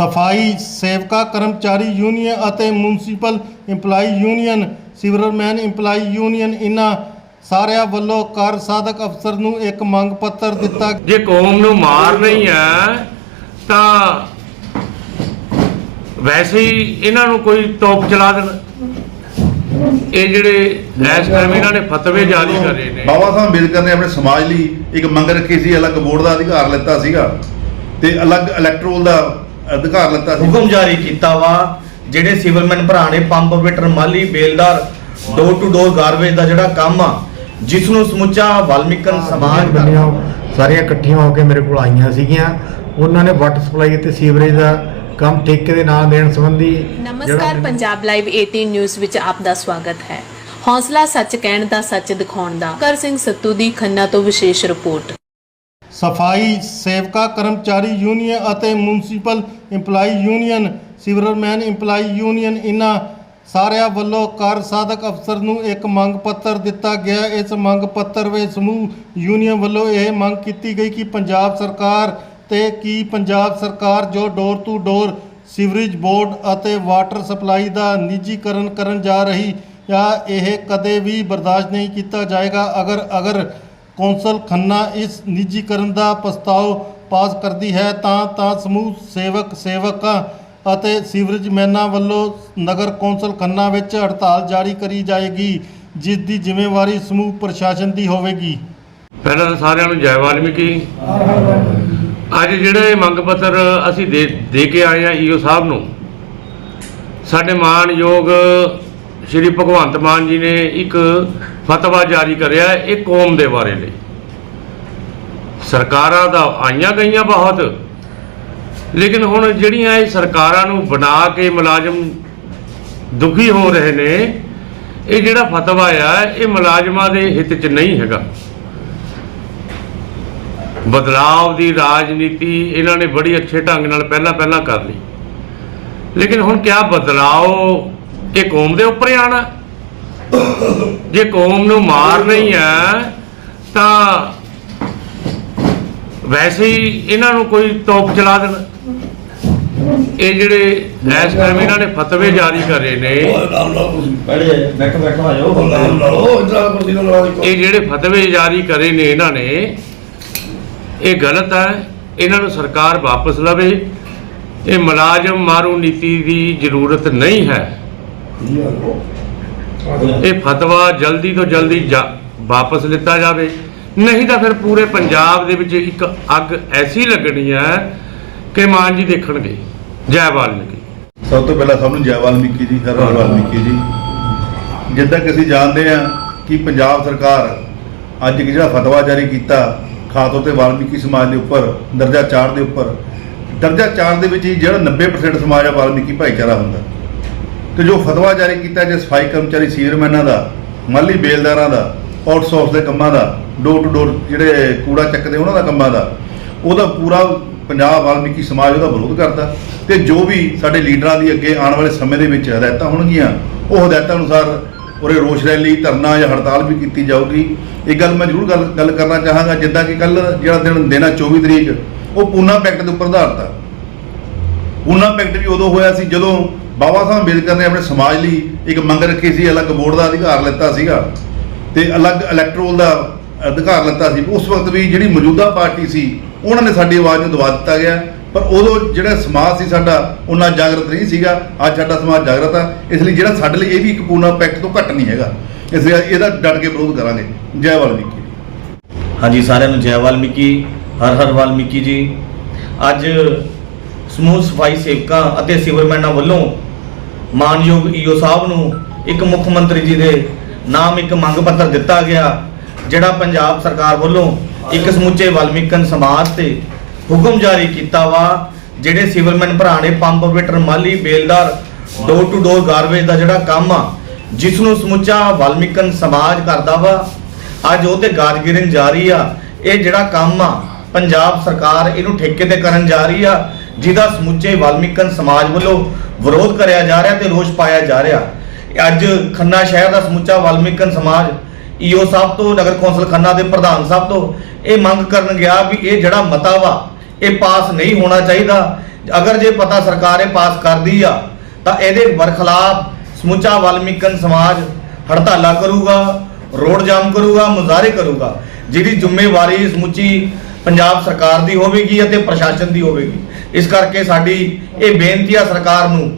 ਸਫ਼ਾਈ ਸੇਵਕਾ ਕਰਮਚਾਰੀ ਯੂਨੀਅਨ ਅਤੇ municipal EMPLOYE union sewerman EMPLOYE union ਇਨ੍ਹਾਂ ਸਾਰਿਆਂ ਵੱਲੋਂ ਕਾਰ ਸਾਧਕ ਅਫਸਰ ਨੂੰ ਇੱਕ ਮੰਗ ਪੱਤਰ ਦਿੱਤਾ ਜੇ ਕੌਮ ਨੂੰ ਮਾਰਨਾ ਹੀ ਹੈ ਤਾਂ ਵੈਸੇ ਹੀ ਇਹਨਾਂ ਨੂੰ ਕੋਈ ਤੋਪ ਚਲਾ ਦੇਣ। ਇਹ ਜਿਹੜੇ ਇਸ ਟਾਈਮ ਇਹਨਾਂ ਨੇ ਫਤਵੇ ਜਾਰੀ ਕਰੇ ਨੇ। ਬਾਬਾ ਸਾਹਿਬ ਅੰਬੇਦਕਰ ਨੇ ਆਪਣੇ ਸਮਾਜ ਲਈ ਇੱਕ ਮੰਗ ਰੱਖੀ ਸੀ ਅਲੱਗ ਵੋਟ ਦਾ ਅਧਿਕਾਰ ਲਿੱਤਾ ਸੀਗਾ ਤੇ ਅਲੱਗ ਇਲੈਕਟਰੋਲ ਦਾ ਅਧਿਕਾਰ ਲਿੱਤਾ ਸੀ। ਹੁਕਮ ਜਾਰੀ ਕੀਤਾ ਵਾ ਜਿਹੜੇ ਸਿਵਲਮੈਨ ਭਰਾ ਨੇ ਪੰਪ ਆਪਰੇਟਰ ਮਾਲੀ ਬੇਲਦਾਰ ਡੋਰ ਟੂ ਡੋਰ ਗਾਰਬੇਜ ਦਾ ਜਿਹੜਾ ਕੰਮ ਆ ਜਿਸ ਨੂੰ ਸਮੁੱਚਾ ਵਾਲਮੀਕਨ ਸਮਾਜ ਬੰਨੀਆਂ ਸਾਰੀਆਂ ਇਕੱਠੀਆਂ ਹੋ ਕੇ ਮੇਰੇ ਕੋਲ ਆਈਆਂ ਸੀਗੀਆਂ। ਉਹਨਾਂ ਨੇ ਵਾਟਰ ਸਪਲਾਈ ਅਤੇ ਸੀਵਰੇਜ ਦਾ ਕੰਮ ਠੇਕੇ ਦੇ ਨਾਂ ਦੇਣ ਸੰਬੰਧੀ ਨਮਸਕਾਰ ਪੰਜਾਬ ਲਾਈਵ 18 ਨਿਊਜ਼ ਵਿੱਚ ਆਪ ਦਾ ਸਵਾਗਤ ਹੈ। ਹੌਸਲਾ ਸੱਚ ਕਹਿਣ ਦਾ ਸੱਚ ਦਿਖਾਉਣ ਦਾ। ਕਰ ਸਿੰਘ ਸੱਤੂ ਦੀ ਖੰਨਾ ਤੋਂ ਵਿਸ਼ੇਸ਼ ਰਿਪੋਰਟ। ਸਫ਼ਾਈ, ਸੇਵਕਾ, ਕਰਮਚਾਰੀ ਯੂਨੀਅਨ ਅਤੇ municipal EMPLOYE union sewerman EMPLOYE union, ਇਨ੍ਹਾਂ ਸਾਰਿਆਂ ਵੱਲੋਂ ਕਾਰ ਸਾਧਕ ਅਫਸਰ ਨੂੰ ਇੱਕ ਮੰਗ ਪੱਤਰ ਦਿੱਤਾ ਗਿਆ। ਇਸ ਮੰਗ ਪੱਤਰ ਵਿੱਚ ਸਮੂਹ ਯੂਨੀਅਨ ਵੱਲੋਂ ਇਹ ਮੰਗ ਕੀਤੀ ਗਈ ਕਿ ਪੰਜਾਬ ਸਰਕਾਰ ਤੇ ਕੀ ਪੰਜਾਬ ਸਰਕਾਰ ਜੋ door to door sewerage board ਅਤੇ ਵਾਟਰ ਸਪਲਾਈ ਦਾ ਨਿੱਜੀਕਰਨ ਕਰਨ ਜਾ ਰਹੀ ਜਾਂ ਇਹ ਕਦੇ ਵੀ ਬਰਦਾਸ਼ਤ ਨਹੀਂ ਕੀਤਾ ਜਾਏਗਾ। ਅਗਰ ਅਗਰ ਕੌਂਸਲ ਖੰਨਾ ਇਸ ਨਿੱਜੀਕਰਨ ਦਾ ਪ੍ਰਸਤਾਵ ਪਾਸ ਕਰਦੀ ਹੈ, ਤਾਂ ਤਾਂ ਸਮੂਹ ਸੇਵਕ, ਸੇਵਕਾਂ ਅਤੇ ਸੀਵਰੇਜ ਮੈਨਾਂ ਵੱਲੋਂ ਨਗਰ ਕੌਂਸਲ ਖੰਨਾ ਵਿੱਚ ਹੜਤਾਲ ਜਾਰੀ ਕਰੀ ਜਾਏਗੀ ਜਿਸ ਦੀ ਜ਼ਿੰਮੇਵਾਰੀ ਸਮੂਹ ਪ੍ਰਸ਼ਾਸਨ ਦੀ ਹੋਵੇਗੀ। ਪਹਿਲਾਂ ਸਾਰਿਆਂ ਨੂੰ ਜੈ ਵਾਲਮੀਕੀ। ਅੱਜ ਜਿਹੜੇ ਮੰਗ ਪੱਤਰ ਅਸੀਂ ਦੇ ਦੇ ਕੇ ਆਏ ਆ ਈਓ ਸਾਹਿਬ ਨੂੰ, ਸਾਡੇ ਮਾਨਯੋਗ ਸ਼੍ਰੀ ਭਗਵੰਤ ਮਾਨ ਜੀ ਨੇ ਇੱਕ ਫਤਵਾ ਜਾਰੀ ਕਰਿਆ ਇਹ ਕੌਮ ਦੇ ਬਾਰੇ ਲਈ। ਸਰਕਾਰਾਂ ਦਾ ਆਈਆਂ ਗਈਆਂ ਬਹੁਤ, ਲੇਕਿਨ ਹੁਣ ਜਿਹੜੀਆਂ ਇਹ ਸਰਕਾਰਾਂ ਨੂੰ ਬਣਾ ਕੇ ਮੁਲਾਜ਼ਮ ਦੁਖੀ ਹੋ ਰਹੇ ਨੇ, ਇਹ ਜਿਹੜਾ ਫਤਵਾ ਆ, ਇਹ ਮੁਲਾਜ਼ਮਾਂ ਦੇ ਹਿੱਤ 'ਚ ਨਹੀਂ ਹੈਗਾ। ਬਦਲਾਵ ਦੀ ਰਾਜਨੀਤੀ ਇਹਨਾਂ ਨੇ ਬੜੀ ਅੱਛੇ ਢੰਗ ਨਾਲ ਪਹਿਲਾਂ ਪਹਿਲਾਂ ਕਰ ਲਈ। ਲੇਕਿਨ ਹੁਣ ਕਿਆ ਬਦਲਾਓ ਇਹ ਕੌਮ ਦੇ ਉੱਪਰ ਹੀ ਆਣਾ ਜੇ ਕੌਮ ਨੂੰ ਮਾਰ ਨਹੀਂ ਹੈ ਤਾਂ ਵੈਸੇ ਹੀ ਇਹਨਾਂ ਨੂੰ ਕੋਈ ਤੋਪ ਚਲਾ ਦੇਣ। ਇਹ ਜਿਹੜੇ ਇਸ ਟਾਈਮ ਇਹਨਾਂ ਨੇ ਫਤਵੇ ਜਾਰੀ ਕਰੇ ਨੇ, ਇਹ ਜਿਹੜੇ ਫਤਵੇ ਜਾਰੀ ਕਰੇ ਨੇ ਇਹਨਾਂ ਨੇ, ਇਹ ਗਲਤ ਹੈ ਇਹਨਾਂ ਨੂੰ ਸਰਕਾਰ ਵਾਪਸ ਲਵੇ। ਇਹ ਮੁਲਾਜ਼ਮ ਮਾਰੂ ਨੀਤੀ ਦੀ ਜ਼ਰੂਰਤ ਨਹੀਂ ਹੈ। ਇਹ ਫਤਵਾ ਜਲਦੀ ਤੋਂ ਜਲਦੀ ਜਾ- ਵਾਪਸ ਲਿੱਤਾ ਜਾਵੇ। ਨਹੀਂ ਤਾਂ ਫਿਰ ਪੂਰੇ ਪੰਜਾਬ ਦੇ ਵਿੱਚ ਇੱਕ ਅੱਗ ਐਸੀ ਲੱਗਣੀ ਹੈ ਕਿ ਮਾਨ ਜੀ ਦੇਖਣਗੇ, ਜੈ ਵਾਲਮੀਕੀ। ਸਭ ਤੋਂ ਪਹਿਲਾਂ ਸਭ ਨੂੰ ਜੈ ਵਾਲਮੀਕੀ ਜੀ, ਹਰ ਹਰ ਵਾਲਮੀਕੀ ਜੀ। ਜਿੱਦਾਂ ਕਿ ਅਸੀਂ ਜਾਣਦੇ ਹਾਂ ਕਿ ਪੰਜਾਬ ਸਰਕਾਰ ਅੱਜ ਇੱਕ ਜਿਹੜਾ ਫਤਵਾ ਜਾਰੀ ਕੀਤਾ, ਖਾਸ ਤੌਰ ਤੇ ਵਾਲਮੀਕੀ ਸਮਾਜ ਦੇ ਉੱਪਰ, ਦਰਜਾ 4 ਦੇ ਉੱਪਰ, ਦਰਜਾ 4 ਦੇ ਵਿੱਚ ਹੀ ਜਿਹੜਾ 90% ਸਮਾਜ ਆ ਵਾਲਮੀਕੀ ਭਾਈਚਾਰਾ ਹੁੰਦਾ। ਤੇ ਜੋ ਫਤਵਾ ਜਾਰੀ ਕੀਤਾ ਜੇ ਸਫ਼ਾਈ ਕਰਮਚਾਰੀ ਸੀਵਰਮੈਨਾਂ ਦਾ, ਮਾਲੀ ਬੇਲਦਾਰਾਂ ਦਾ, ਆਊਟਸੋਰਸ ਦੇ ਕੰਮਾਂ ਦਾ ਡੋਰ ਟੂ ਡੋਰ ਜਿਹੜੇ ਕੂੜਾ ਚੱਕਦੇ ਉਹਨਾਂ ਦਾ ਕੰਮਾਂ ਦਾ, ਉਹਦਾ ਪੂਰਾ ਪੰਜਾਬ ਵਾਲਮੀਕੀ ਸਮਾਜ ਉਹਦਾ ਵਿਰੋਧ ਕਰਦਾ। ਤੇ ਜੋ ਵੀ ਸਾਡੇ ਲੀਡਰਾਂ ਦੀ ਅੱਗੇ ਆਉਣ ਵਾਲੇ ਸਮੇਂ ਦੇ ਵਿੱਚ ਹਦਾਇਤਾਂ ਹੋਣਗੀਆਂ, ਉਹ ਹਦਾਇਤਾਂ ਅਨੁਸਾਰ ਉਰੇ ਰੋਸ਼ ਰੈਲੀ, ਧਰਨਾ ਜਾਂ ਹੜਤਾਲ ਵੀ ਕੀਤੀ ਜਾਊਗੀ। ਇਹ ਗੱਲ ਮੈਂ ਜ਼ਰੂਰ ਗੱਲ ਗੱਲ ਕਰਨਾ ਚਾਹਾਂਗਾ, ਜਿੱਦਾਂ ਕਿ ਕੱਲ ਜਿਹੜਾ ਦਿਨ ਦੇਣਾ 24 ਤਰੀਕ, ਉਹ ਪੂਨਾ ਪੈਕਟ ਦੇ ਉੱਪਰ ਆਧਾਰਿਤ ਆ। ਪੂਨਾ ਪੈਕਟ ਵੀ ਉਦੋਂ ਹੋਇਆ ਸੀ ਜਦੋਂ ਬਾਬਾ ਸਾਹਿਬ ਅੰਬੇਦਕਰ ਨੇ ਆਪਣੇ ਸਮਾਜ ਲਈ ਇੱਕ ਮੰਗ ਰੱਖੀ ਸੀ, ਅਲੱਗ ਵੋਟ ਦਾ ਅਧਿਕਾਰ ਲਿੱਤਾ ਸੀਗਾ ਤੇ ਅਲੱਗ ਇਲੈਕਟਰੋਲ ਦਾ ਅਧਿਕਾਰ ਲਿੱਤਾ ਸੀ। ਉਸ ਵਕਤ ਵੀ ਜਿਹੜੀ ਮੌਜੂਦਾ ਪਾਰਟੀ ਸੀ, ਉਹਨਾਂ ਨੇ ਸਾਡੀ ਆਵਾਜ਼ ਨੂੰ ਦਬਾ ਦਿੱਤਾ ਗਿਆ। ਪਰ ਉਦੋਂ ਜਿਹੜਾ ਸਮਾਜ ਸੀ ਸਾਡਾ, ਉਹਨਾਂ ਜਾਗਰਤ ਨਹੀਂ ਸੀਗਾ। ਅੱਜ ਸਾਡਾ ਸਮਾਜ ਜਾਗਰਤ ਆ। ਇਸ ਲਈ ਜਿਹੜਾ ਸਾਡੇ ਲਈ ਇਹ ਵੀ ਇੱਕ ਪੂਨਾ ਪੈਕਟ ਤੋਂ ਘੱਟ ਨਹੀਂ ਹੈਗਾ। ਇਸ ਲਈ ਇਹਦਾ ਡਟ ਕੇ ਵਿਰੋਧ ਕਰਾਂਗੇ। ਜੈ ਵਾਲਮੀਕੀ ਹਾਂਜੀ, ਸਾਰਿਆਂ ਨੂੰ ਜੈ ਵਾਲਮੀਕੀ, ਹਰ ਹਰ ਵਾਲਮੀਕੀ ਜੀ। ਅੱਜ ਸਮੂਹ ਸਫ਼ਾਈ ਸੇਵਕਾਂ ਅਤੇ ਸਿਵਰਮੈਨਾਂ ਵੱਲੋਂ ਮਾਨਯੋਗ ਈਓ ਸਾਹਿਬ ਨੂੰ ਇੱਕ ਮੁੱਖ ਮੰਤਰੀ ਜੀ ਦੇ ਨਾਮ ਇੱਕ ਮੰਗ ਪੱਤਰ ਦਿੱਤਾ ਗਿਆ, ਜਿਹੜਾ ਪੰਜਾਬ ਸਰਕਾਰ ਵੱਲੋਂ ਇੱਕ ਸਮੁੱਚੇ ਵਾਲਮੀਕਨ ਸਮਾਜ ਤੇ ਹੁਕਮ ਜਾਰੀ ਕੀਤਾ ਵਾ, ਜਿਹੜੇ ਸਿਵਲਮੈਨ ਭਰਾ ਨੇ ਪੰਪ ਆਪਰੇਟਰ ਮਾਲੀ ਬੇਲਦਾਰ ਡੋਰ ਟੂ ਡੋਰ ਗਾਰਬੇਜ ਦਾ ਜਿਹੜਾ ਕੰਮ ਆ, ਜਿਸ ਨੂੰ ਸਮੁੱਚਾ ਵਾਲਮੀਕਨ ਸਮਾਜ ਕਰਦਾ ਵਾ, ਅੱਜ ਉਹ ਤੇ ਗਾਜਗਿਰਨ ਜਾਰੀ ਆ। ਇਹ ਜਿਹੜਾ ਕੰਮ ਆ, ਪੰਜਾਬ ਸਰਕਾਰ ਇਹਨੂੰ ਠੇਕੇ ਤੇ ਕਰਨ ਜਾ ਰਹੀ ਆ। ਜਿਹਦਾ ਸਮੁੱਚੇ ਵਾਲਮੀਕਨ ਸਮਾਜ ਵੱਲੋਂ ਵਿਰੋਧ ਕਰਿਆ ਜਾ ਰਿਹਾ ਤੇ ਰੋਸ ਪਾਇਆ ਜਾ ਰਿਹਾ। ਅੱਜ ਖੰਨਾ ਸ਼ਹਿਰ ਦਾ ਸਮੁੱਚਾ ਵਾਲਮੀਕਨ ਸਮਾਜ, ਈਓ ਸਾਹਿਬ ਤੋਂ, ਨਗਰ ਕੌਂਸਲ ਖੰਨਾ ਦੇ ਪ੍ਰਧਾਨ ਸਾਹਿਬ ਤੋਂ ਇਹ ਮੰਗ ਕਰਨ ਗਿਆ ਵੀ ਇਹ ਜਿਹੜਾ ਮਤਾ ਵਾ, ਇਹ ਪਾਸ ਨਹੀਂ ਹੋਣਾ ਚਾਹੀਦਾ। ਅਗਰ ਜੇ ਪਤਾ ਸਰਕਾਰ ਇਹ ਪਾਸ ਕਰਦੀ ਆ, ਤਾਂ ਇਹਦੇ ਬਰਖਲਾਫ ਸਮੁੱਚਾ ਵਾਲਮੀਕਨ ਸਮਾਜ ਹੜਤਾਲਾ ਕਰੂਗਾ, ਰੋਡ ਜਾਮ ਕਰੂਗਾ, ਮੁਜ਼ਾਹਰੇ ਕਰੂਗਾ। ਜਿਹਦੀ ਜ਼ਿੰਮੇਵਾਰੀ ਸਮੁੱਚੀ ਪੰਜਾਬ ਸਰਕਾਰ ਦੀ ਹੋਵੇਗੀ ਅਤੇ ਪ੍ਰਸ਼ਾਸਨ ਦੀ ਹੋਵੇਗੀ। ਇਸ ਕਰਕੇ ਸਾਡੀ ਇਹ ਬੇਨਤੀ ਆ ਸਰਕਾਰ ਨੂੰ,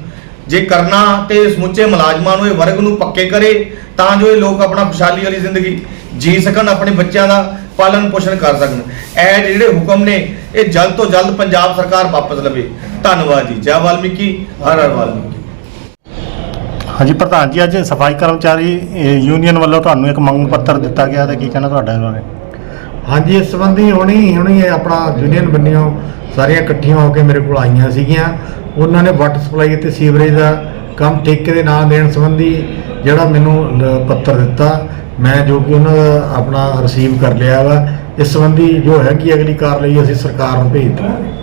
ਜੇ ਕਰਨਾ ਤੇ ਸਮੁੱਚੇ ਮੁਲਾਜ਼ਮਾਂ ਨੂੰ, ਇਹ ਵਰਗ ਨੂੰ ਪੱਕੇ ਕਰੇ, ਤਾਂ ਜੋ ਇਹ ਲੋਕ ਆਪਣਾ ਖੁਸ਼ਹਾਲੀ ਵਾਲੀ ਜ਼ਿੰਦਗੀ ਜੀ ਸਕਣ, ਆਪਣੇ ਬੱਚਿਆਂ ਦਾ ਪਾਲਣ ਪੋਸ਼ਣ ਕਰ ਸਕਣ। ਇਹ ਜਿਹੜੇ ਹੁਕਮ ਨੇ, ਇਹ ਜਲਦ ਤੋਂ ਜਲਦ ਪੰਜਾਬ ਸਰਕਾਰ ਵਾਪਸ ਲਵੇ। ਧੰਨਵਾਦ ਜੀ। ਜੈ ਵਾਲਮੀਕੀ। ਹਰ ਹਰ ਵਾਲਮੀਕੀ। ਹਾਂਜੀ, ਪ੍ਰਧਾਨ ਜੀ, ਅੱਜ ਸਫ਼ਾਈ ਕਰਮਚਾਰੀ ਯੂਨੀਅਨ ਵੱਲੋਂ ਤੁਹਾਨੂੰ ਇੱਕ ਮੰਗ ਪੱਤਰ ਦਿੱਤਾ ਗਿਆ ਤੇ ਕੀ ਕਹਿਣਾ ਤੁਹਾਡਾ ਇਹਦੇ ਬਾਰੇ? ਹਾਂਜੀ, ਇਸ ਸੰਬੰਧੀ ਹੁਣੀ ਹੁਣੀ ਆਪਣਾ ਯੂਨੀਅਨ ਬੰਨਿਓ, ਸਾਰੀਆਂ ਇਕੱਠੀਆਂ ਹੋ ਕੇ ਮੇਰੇ ਕੋਲ ਆਈਆਂ ਸੀਗੀਆਂ। ਉਹਨਾਂ ਨੇ ਵਾਟਰ ਸਪਲਾਈ ਅਤੇ ਸੀਵਰੇਜ ਦਾ ਕੰਮ ਠੇਕੇ ਦੇ ਨਾਂ ਦੇਣ ਸੰਬੰਧੀ ਜਿਹੜਾ ਮੈਨੂੰ ਲ- ਪੱਤਰ ਦਿੱਤਾ। ਮੈਂ ਜੋ ਕਿ ਉਹਨਾਂ ਦਾ ਆਪਣਾ ਰਿਸੀਵ ਕਰ ਲਿਆ ਵਾ। ਇਸ ਸੰਬੰਧੀ ਜੋ ਹੈਗੀ ਅਗਲੀ ਕਾਰਵਾਈ ਅਸੀਂ ਸਰਕਾਰ ਨੂੰ ਭੇਜ ਦੇਵਾਂਗੇ।